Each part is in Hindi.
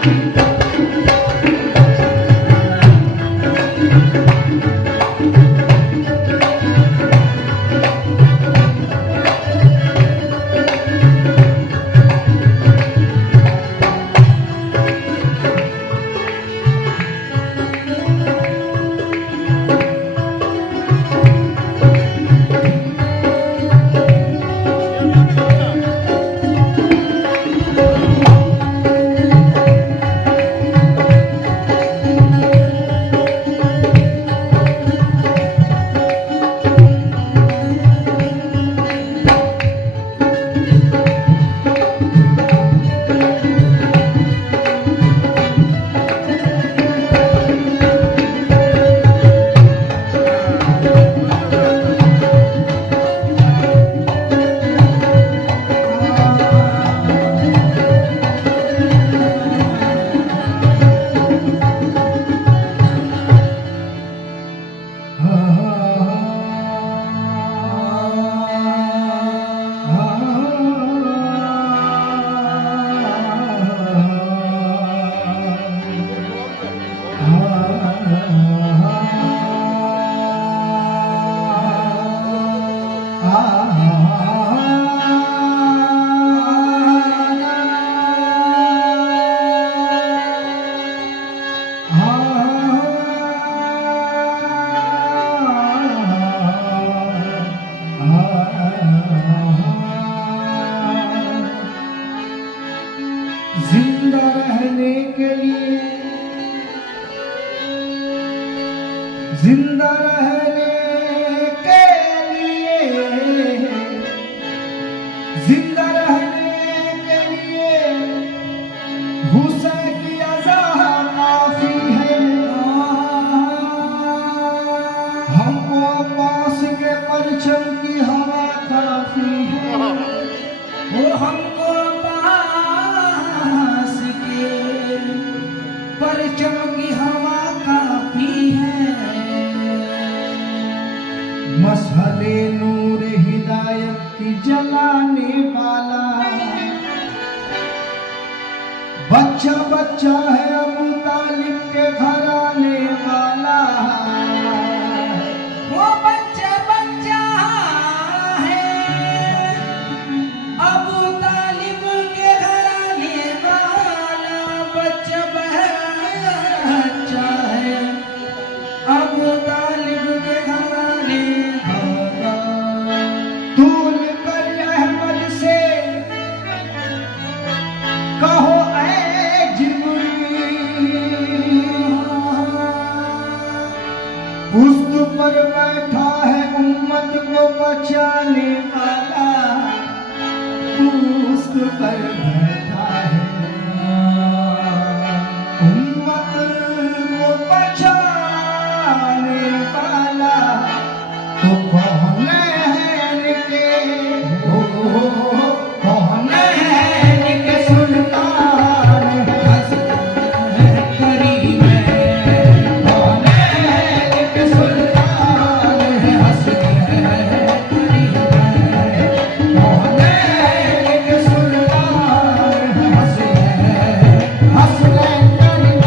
जिंदा रहने के लिए, जिंदा रहने के लिए, जिंदा रहने के लिए हुसैन की अज़ा काफी है। हमको पास के परचम की हवा काफी है। वो हमको परचम की हवा काफी है। मसहले नूर हिदायत की जलाने वाला बच्चा बच्चा है अबू तालिब के घराने वाला। वो बच्चा बच्चा है अबू तालिब के घराने वाला। बच्चा अबू तालिब के घराने वाला। तूल कर अहमद से कहो ऐ जिब्रील, पुश्त पर बैठा है उम्मत को बचाने वाला। पुश्त पर बैठा है उम्मत को बचाने वाला। तो कौन है इनके, कौन है इनके सुल्तान हसन करीम है। कौन है इनके सुल्तान हसन करीम है। कौन है इनके सुल्तान हसन हसन करीम है।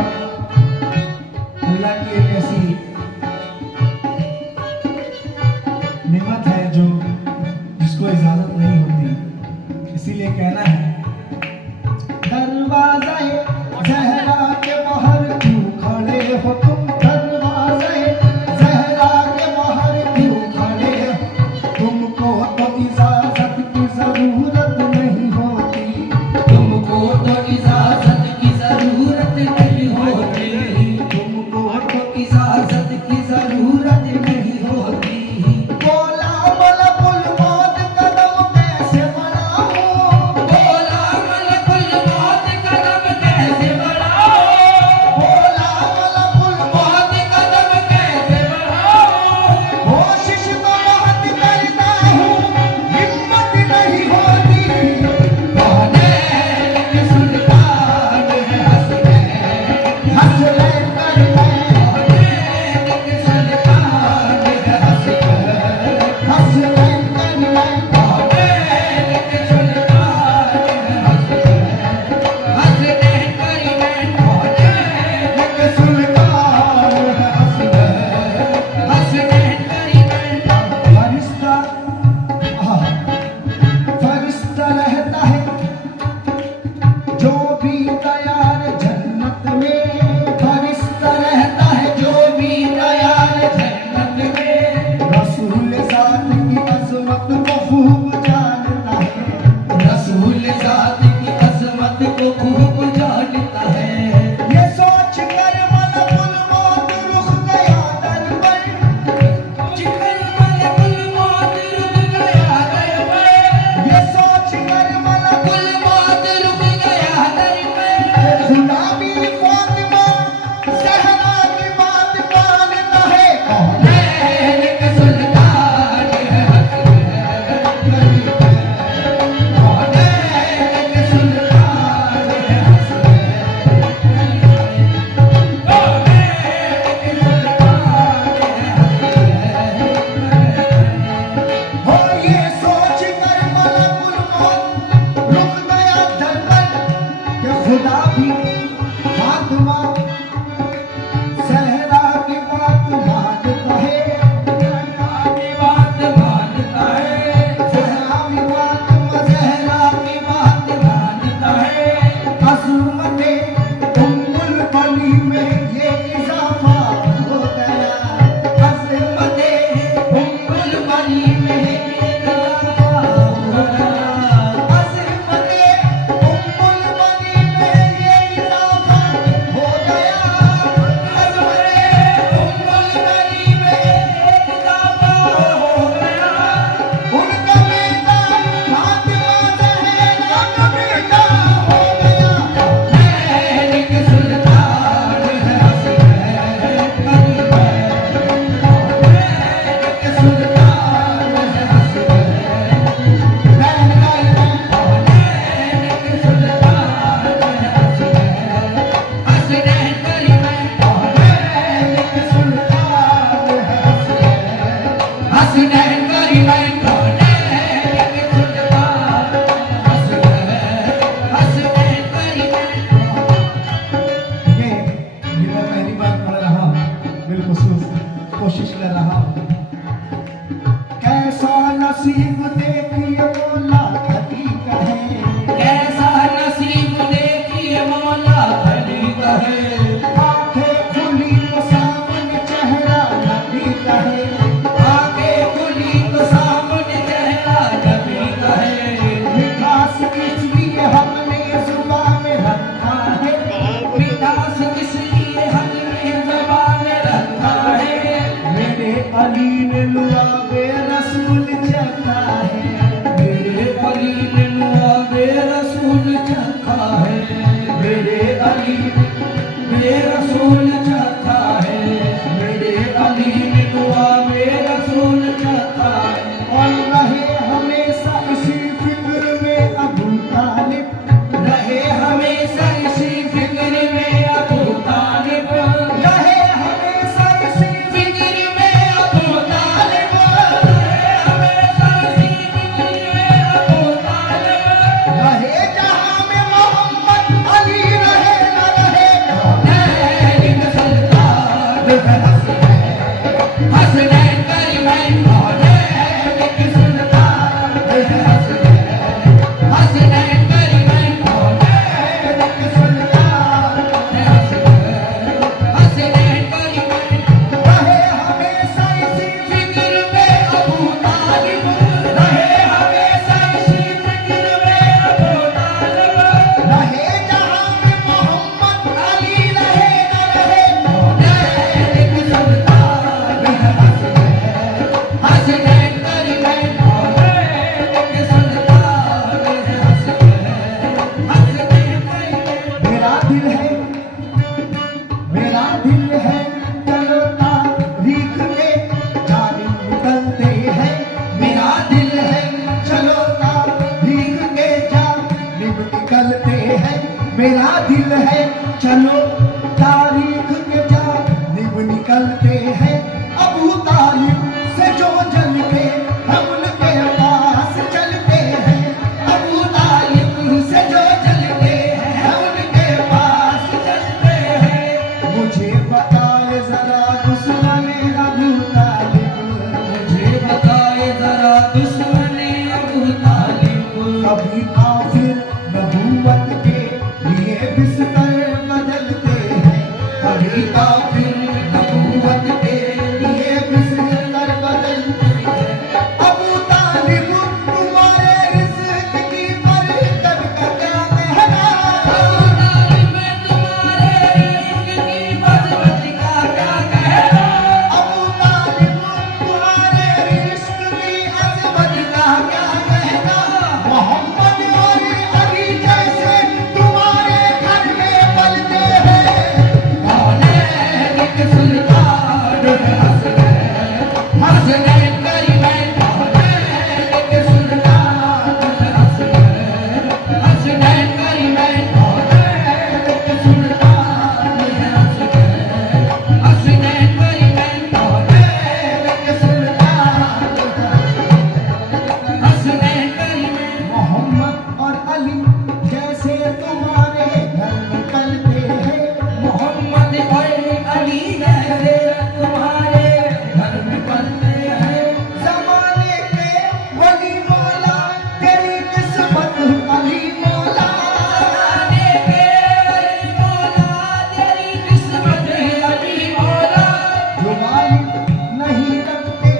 और अल्लाह की एक ऐसी नेमत है जो जिसको इजाजत नहीं होती, इसीलिए कहना है दरवाज़े ज़हरा के बाहर क्यों खड़े हो तुम, दरवाज़े ज़हरा के बाहर क्यों खड़े हो, तुमको तो इजाजत की जरूरत नहीं होती, तुमको तो इजाजत की जरूरत नहीं होती, तुमको तो इजाजत की जरूरत नहीं होती। बोला मलकुल मौत कदम कैसे बढ़ाऊं, बोला मलकुल मौत कदम कैसे बढ़ाओ, बोला मलकुल मौत कदम कैसे बढ़ाओ। कोशिश तो बहुत करता हूँ, हिम्मत नहीं होती, कौनैन के सुल्तान है हसनैन, हसनैन कर मैं, कौनैन के सुल्तान है हसनैन, हसनैन कर मैं, कौनैन के सुल्तान है हसनैन, हसनैन करीमैन, कौनैन एक सुल्तान है हसनैन, हसनैन करीमैन। फरिश्ता फरिश्ता रहता है जो भी तैयार जन्नत में, फरिश्ता रहता है जो भी तैयार जन्नत में, रसूल ज़ात की अज़मत को खूब जानता है, रसूल ज़ात की अज़मत को खूब जानता है। ये सोच कर मलकुल मौत रुक गया दर पर, चिकन मलकुल मौत रुक गया दर पर, ये सोच कर मलकुल कुल मौत रुक गया दर पर। खुदा भी फातिमा ज़हरा की बात मानता है, कौनैन के सुल्तान है हसनैन, कौनैन के सुल्तान है हसनैन, कौनैन के सुल्तान है हसनैन। हो ये सोच कर मलकुल मौत रुक गया दर पर कि खुदा भी फातिमा ज़हरा की बात मानता है, की बात मानता है, ज़हरा भी फातिमा ज़हरा की बात मानता है। अज़मते उम्मुल बनी में ये इज़ाफ़ा हो गया, अज़मते उम्मुल बनी में इज़ाफ़ा हो गया, अज़मते उम्मुल बनी में ये इज़ाफ़ा हो गया, अज़मते उम्मुल बनी में इज़ाफ़ा हो गया। उनका बेटा फातिमा ज़हरा का बेटा हो गया, कौनैन के सुल्तान है हसनैन करीमैन, कौनैन के सुल्तान है हसनैन, मैं कौनैन के सुल्तान है हसनैन, हसनैन करीमैन, कौनैन के सुल्तान है हसनैन, हसनैन करीमैन, कौनैन के सुल्तान है हसनैन, हसनैन करीमैन। ये मैं पहली बार पढ़ रहा हूँ, बिलखुसूस कोशिश कर रहा हूँ। कैसा नसीब देखिए मौला अली का है, कैसा नसीब देखिए मौला अली का है, आंखें खुली तो सामने चेहरा नबी का है, आंखें खुली तो सामने चेहरा नबी का है, मिठास इसलिए हमने जुबान में रखा है, मिठास इसलिए हमने ज़बान रखा है। मेरे अली है हसनैन। हसनैन करीमैन मौलैन के सुल्तान है हसनैन। हसनैन करीमैन मौलैन के सुल्तान है हसनैन। हसनैन करीमैन रहे हमेशा इसी फिक्र में अबू तालिब, रहे हमेशा इसी फिक्र में अबू तालिब, रहे जहां में मोहम्मद अली रहे न रहे मौलैन के सुल्तान है हसनैन। हसनैन करीमैन मौलैन के सुल्तान है हसनैन। हसनैन करीमैन मेरा दिल है, मेरा दिल है, चलो तारीख के जालिम निकलते हैं। मेरा दिल है, चलो तारीख के जालिम निकलते हैं। मेरा दिल है, चलो तारीख के जालिम निकलते हैं। अबू तालिब से जो जल के हम उनके पास चलते हैं। अबू तालिब से जो जल के हम उनके पास चलते हैं। मुझे बताए जरा दुश्मन अबू तालिब, मुझे बताए जरा दुश्मने अबू तालिब, कभी काफिर नबूवत के लिए बिस्तर बदलते हैं। कभी काफिर नबूवत के लिए बिस्तर बदलते हैं। अबू तालिब तुम्हारे रिज़्क़ की बरकत का क्या कहना। अबू तालिब में तुम्हारे रिज़्क़ की बरकत का क्या कहना। अबू तालिब तुम्हारे रिश्क की अज़मत का क्या कहना। मोहम्मद और अली जैसे तुम्हारे घर में पलते हैं। मौलैन के सुल्तान है हसनैन। हसनैन करीमैन मौलैन के सुल्तान है हसनैन। हसनैन करीमैन मौलैन के सुल्तान है हसनैन। हसनैन करीमैन मौलैन के सुल्तान है हसनैन करीमैन। मोहम्मद और अली जैसे तुम्हारे घर में पलते हैं। मोहम्मद और अली जैसे तुम्हारे घर में पलते हैं। ज़माने के वली मौला तेरी किस्मत अली मौला। ज़माने के अली मौला तेरी किस्मत है अली मौला। जो वालिद नहीं रखते,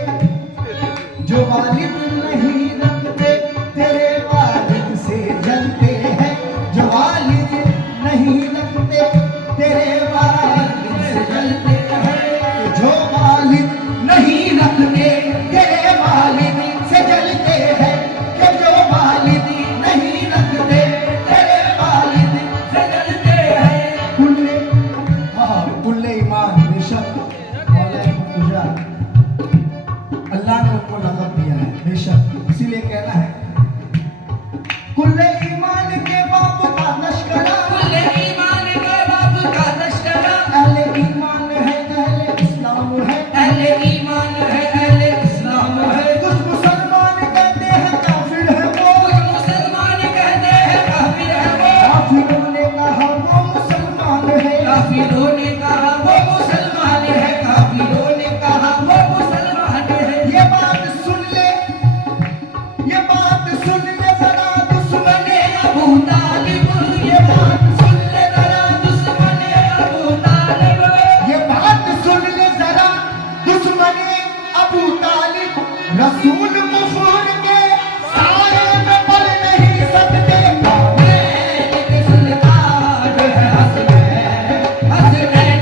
जो वालिद नहीं रखते तेरे वालिद से जलते हैं। जो वालिद नहीं रखते तेरे वालिद से जलते हैं। जो वालिद नहीं रखते तेरे वालिद से जलते हैं। कि जो वालिद नहीं रखते तेरे वालिद से जलते हैं। कुल्ले कुल्ले ईमान बेशक मौला मुर्तजा अल्लाह ने उनको लक़ब दिया है बेशक, इसीलिए कहना है कुल्ले ईमान के बाप का लश्करा। कुल ईमान के बाप का लश्करा। अहले ईमान है, अहले इस्लाम है। अहले ईमान है, अहले इस्लाम है। कुछ मुसलमान कहते हैं काफिर है वो। कुछ मुसलमान कहते हैं काफिर है वो। काफिरों ने कहा वो मुसलमान है। काफिरों ने कहा वो मुसलमान है। काफिरों ने कहा वो मुसलमान है। ये बात सुन ले, ये बात सुन ले जरा दुश्मने अबू तालिब, ये बात सुन ले जरा दुश्मने अबू तालिब। ये बात सुन ले जरा दुश्मने अबू तालिब। रसूल कुफर के साए में पल नहीं सकते। मौलैन के सुल्तान है हसनैन। हसनैन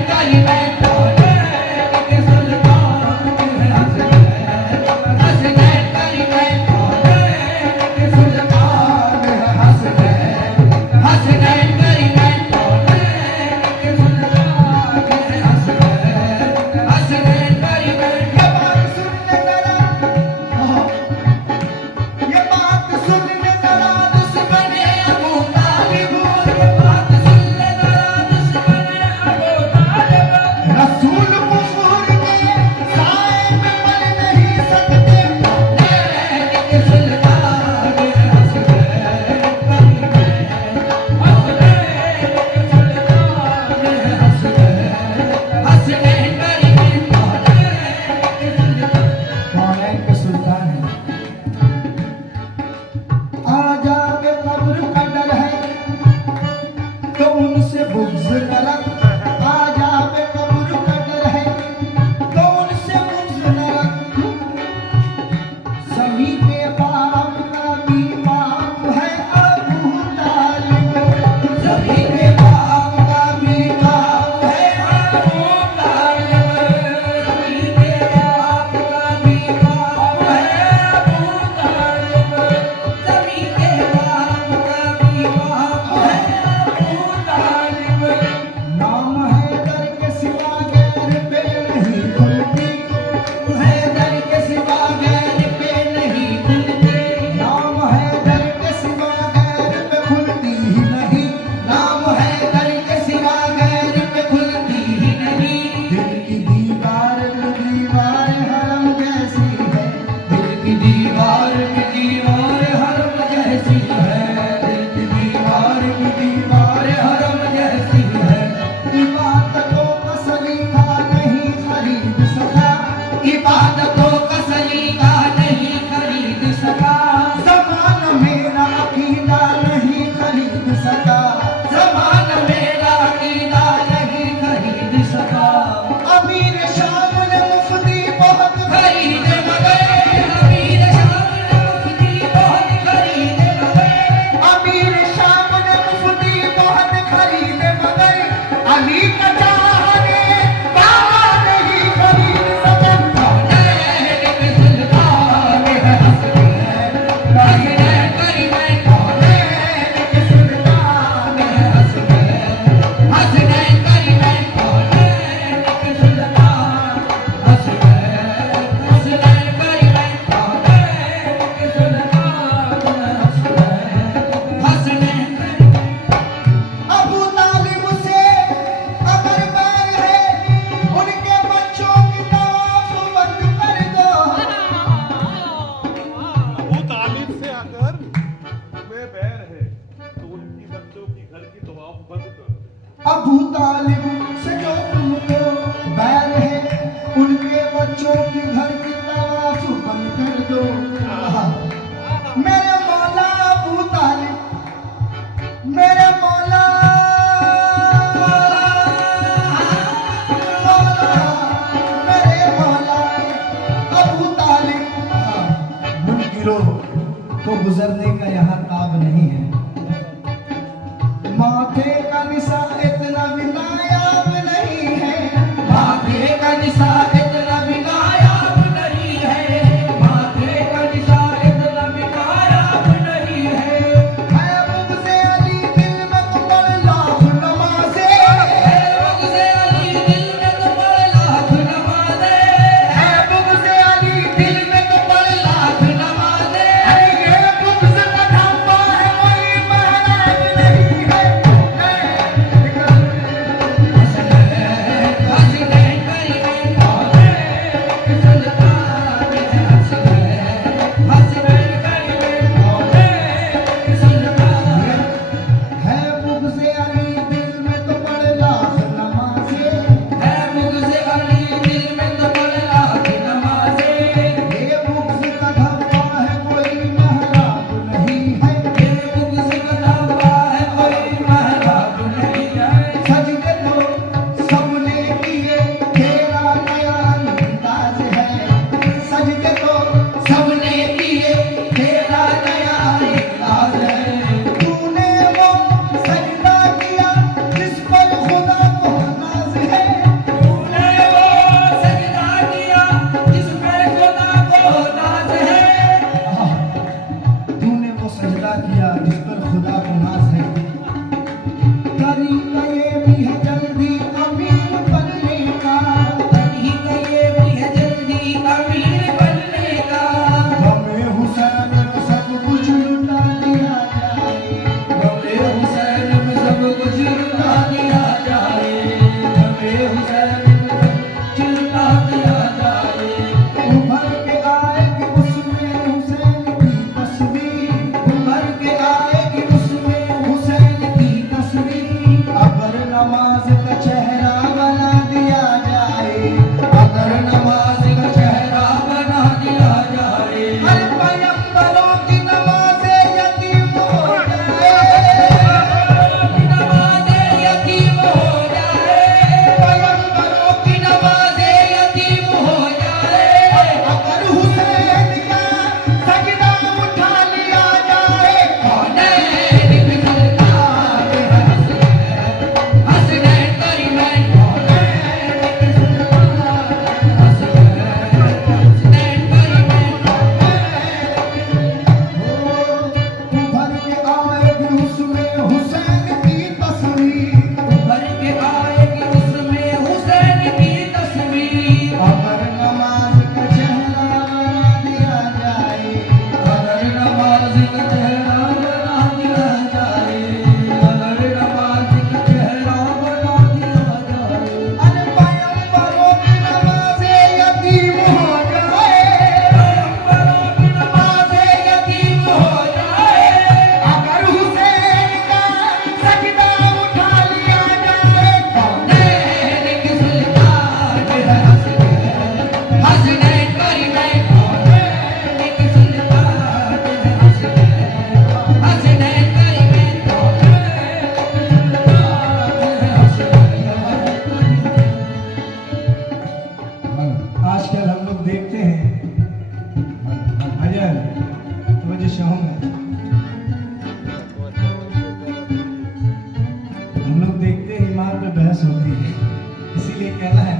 कहना है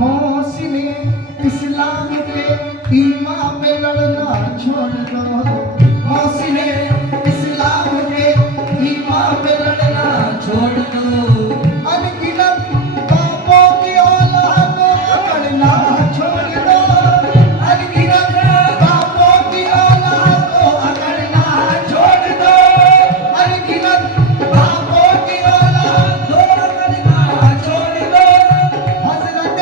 मौसी ने इस्लाम पे ईमान पे लड़ना छोड़ दो मौसी ने इस्लाम पे ईमान पे लड़ना छोड़ दो अनगिनत बापों की औलाद को अकड़ना छोड़ दो अनगिनत बापों की औलाद को अकड़ना छोड़ दो अनगिनत बापों की औलाद दो करना छोड़ दो हजरत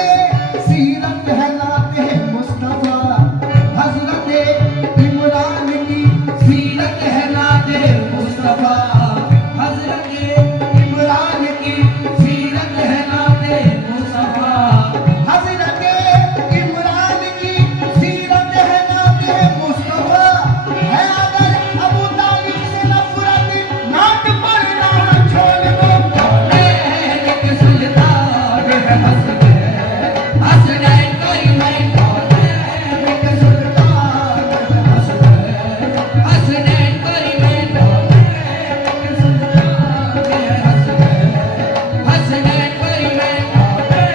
सीरत कहलाते हैं मुस्तफा हजरत इमरान की सीरत कहलाते मुस्तफा हजरत इमरान की सीरत कहलाते मुस्तफा हजरत इमरान की सीरत है नाते मुस्तफा है अगर अबू तालिब से नफरत नाट पढ़ना छोड़ दो एक सुल्तान है हसनैन कोई मैं कौन है एक सुल्तान हसनैन कोई मैं कौन है एक सुल्तान है हसनैन कोई मैं कौन है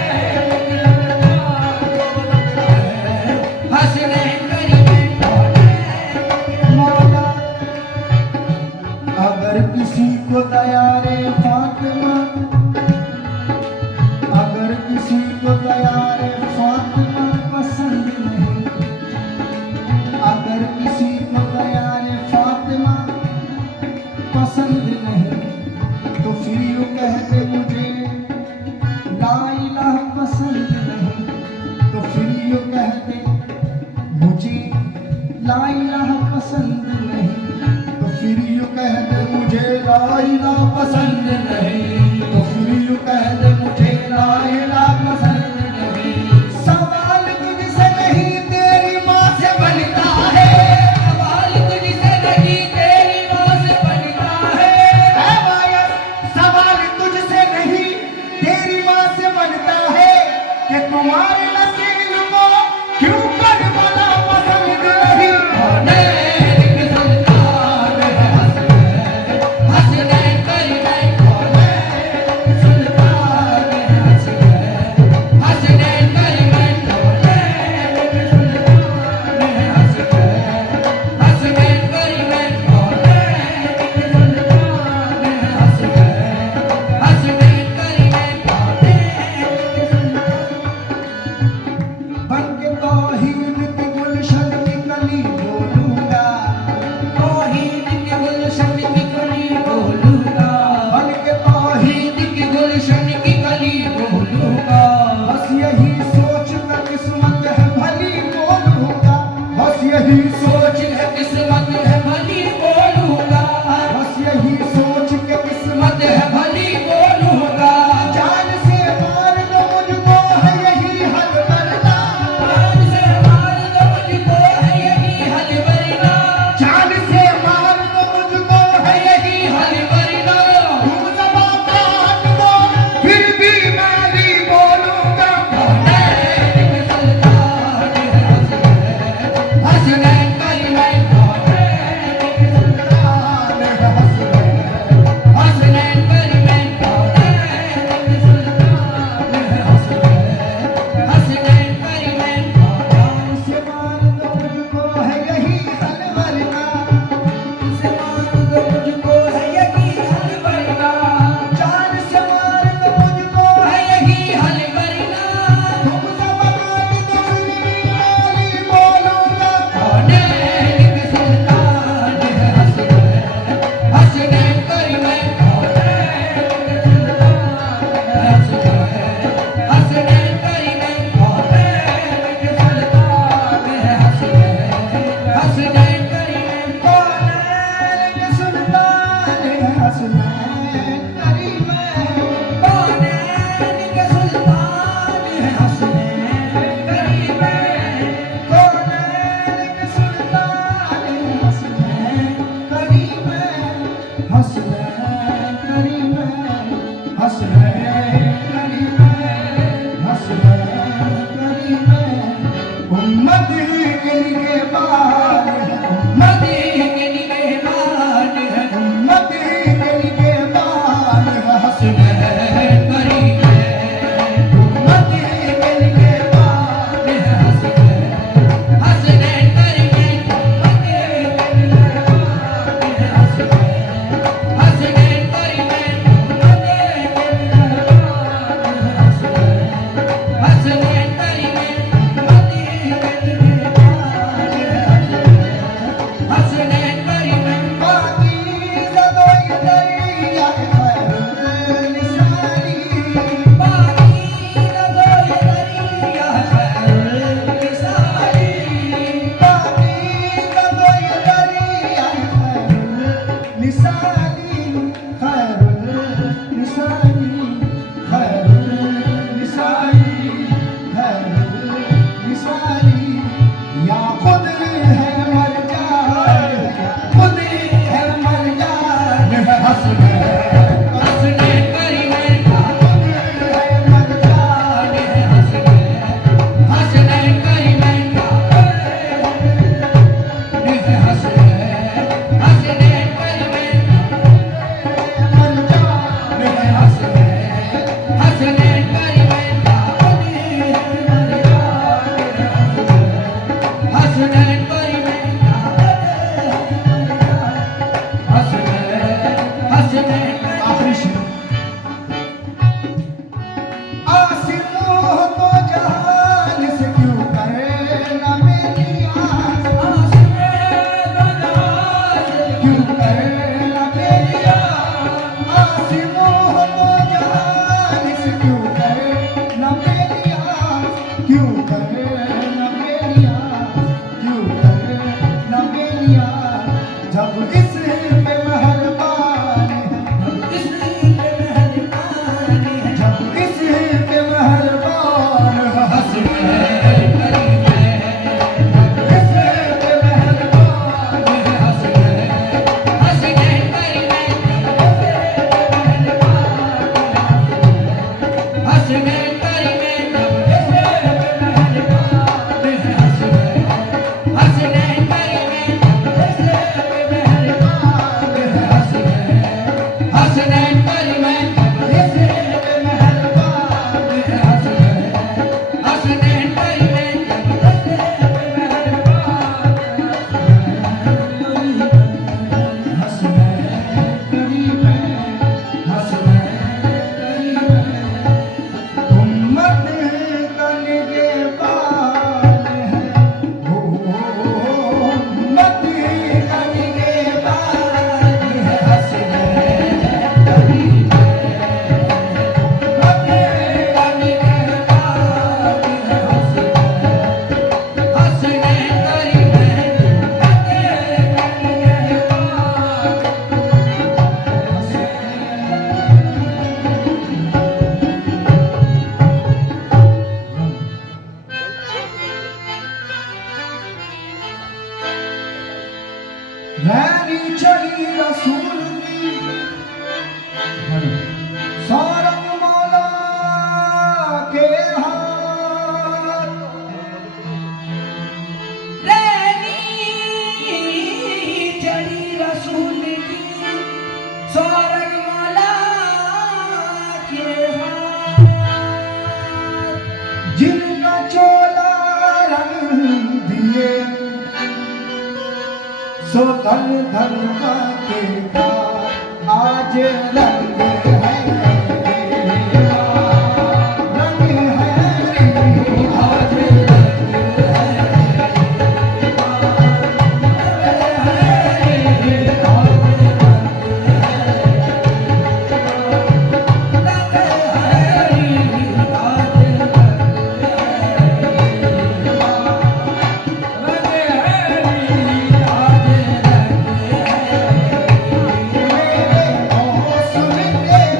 हसनैन कोई मैं कौन है मौला अगर किसी को दयारे फातिमा अगर किसी को दयारे फातिमा पसंद नहीं अगर किसी को दयारे फातिमा पसंद नहीं तो फिर यूं कह दे मुझे ला इलाहा पसंद नहीं तो फिर यूं कह दे मुझे ला इलाहा पसंद नहीं तो फिर यूं कह दे मुझे ला इलाहा पसंद नहीं तो फिर यूं कह दे मुझे ला इलाहा पसंद नहीं सवाल तुझसे नहीं तेरी माँ से बनता है सवाल तुझसे नहीं तेरी माँ से बनता है ऐ वायस सवाल तुझसे नहीं तेरी माँ से बनता है कि तुम्हारे नसीब को क्यों करबला पसंद नहीं एक सुल्तान है हसनैन कोई मैं कौन है सुल्तान है हसनैन कोई मैं कौन है एक सुल्तान है हसनैन कोई मैं कौन है एक सुल्तान है हसनैन कोई मैं कौन है एक सुल्तान हंसने तेरी में जब ऐसे मेहरबान है हंसने तेरी में जब ऐसे मेहरबान है हंसने तेरी में जब ऐसे मेहरबान है हंसने तेरी में जब ऐसे रैनी चली रसूल की सारंग मौला के हाथ रैनी चली रसूल की सारंग मौला के हाथ जिनका चोला रंग दिए सो धन धन का तेरा आज रंग है रंग है आज मेरे हौसले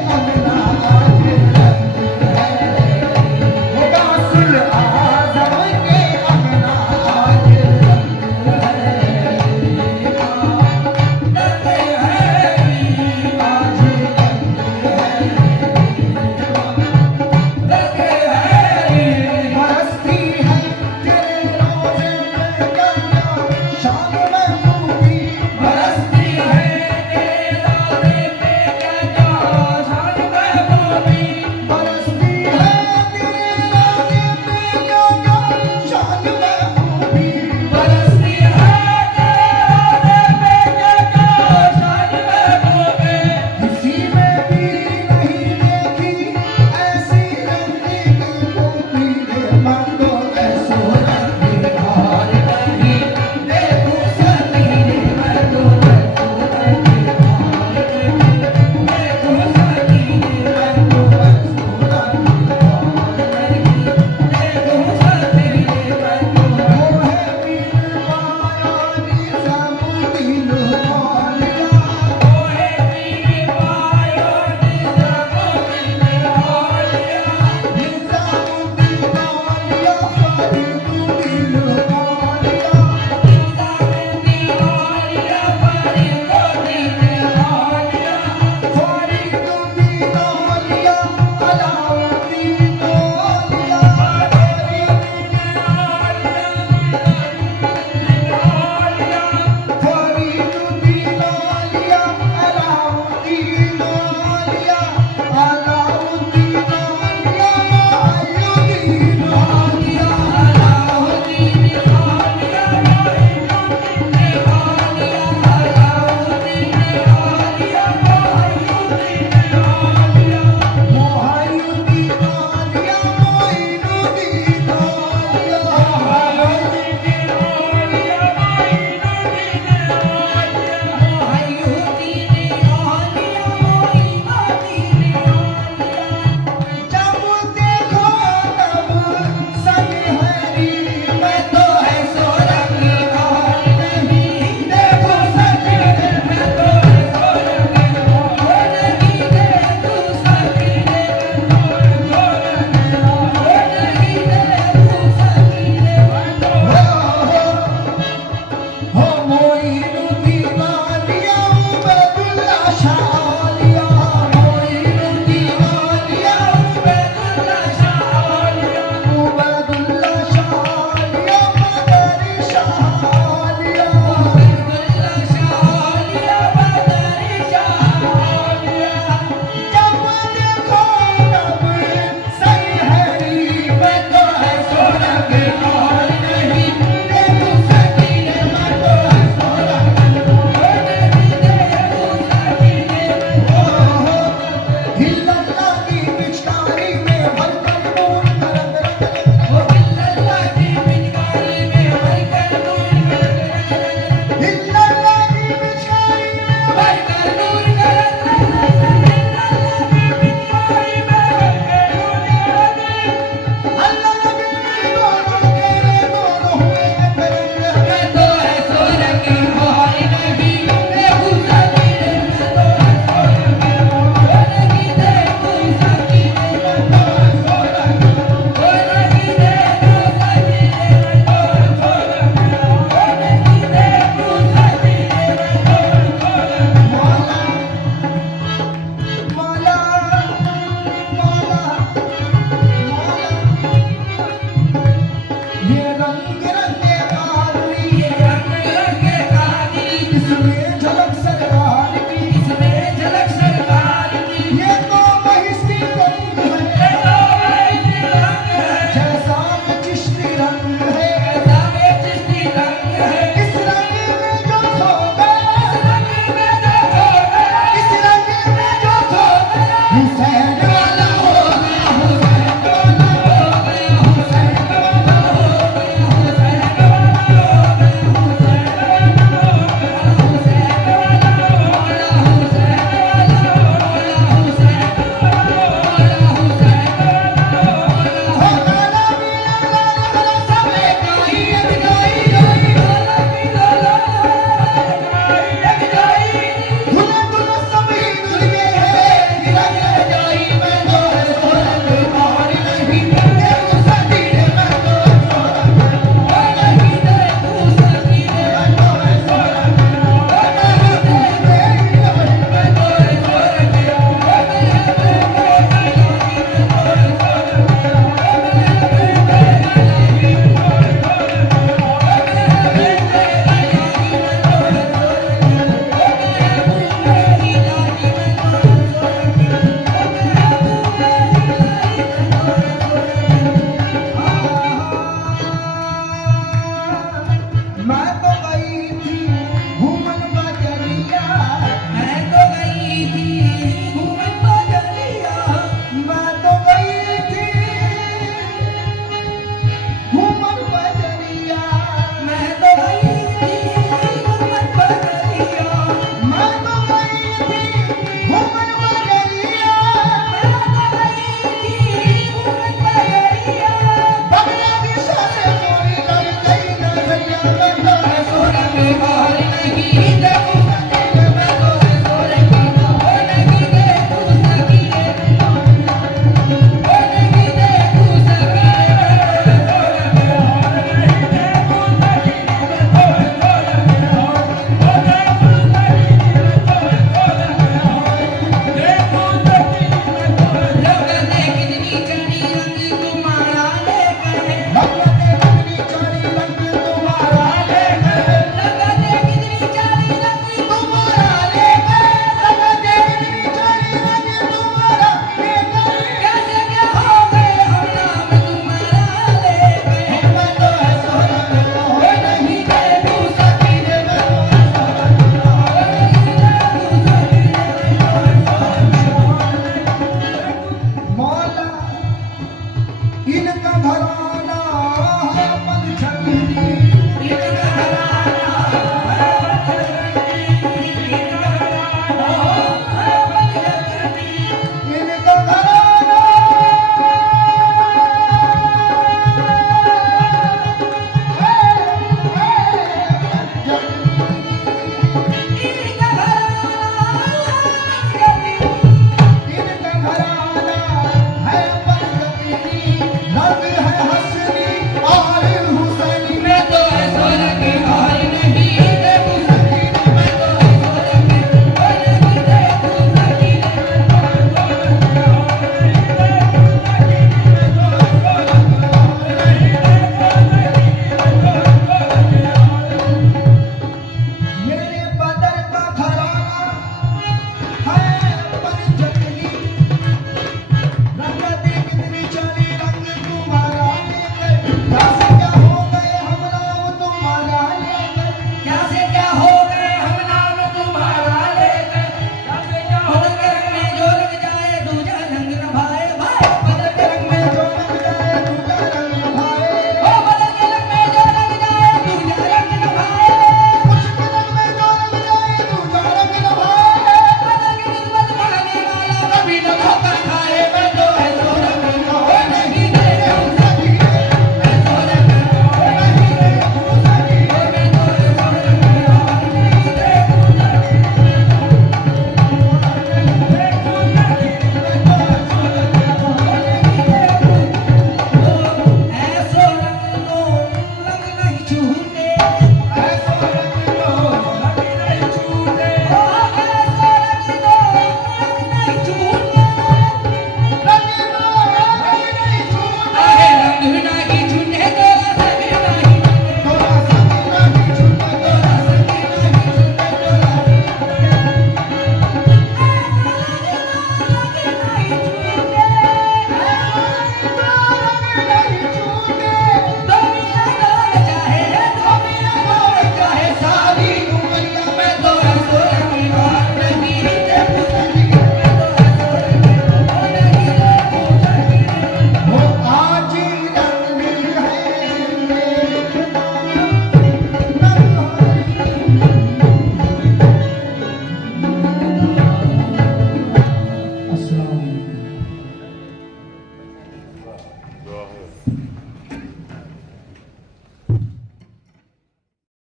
धरा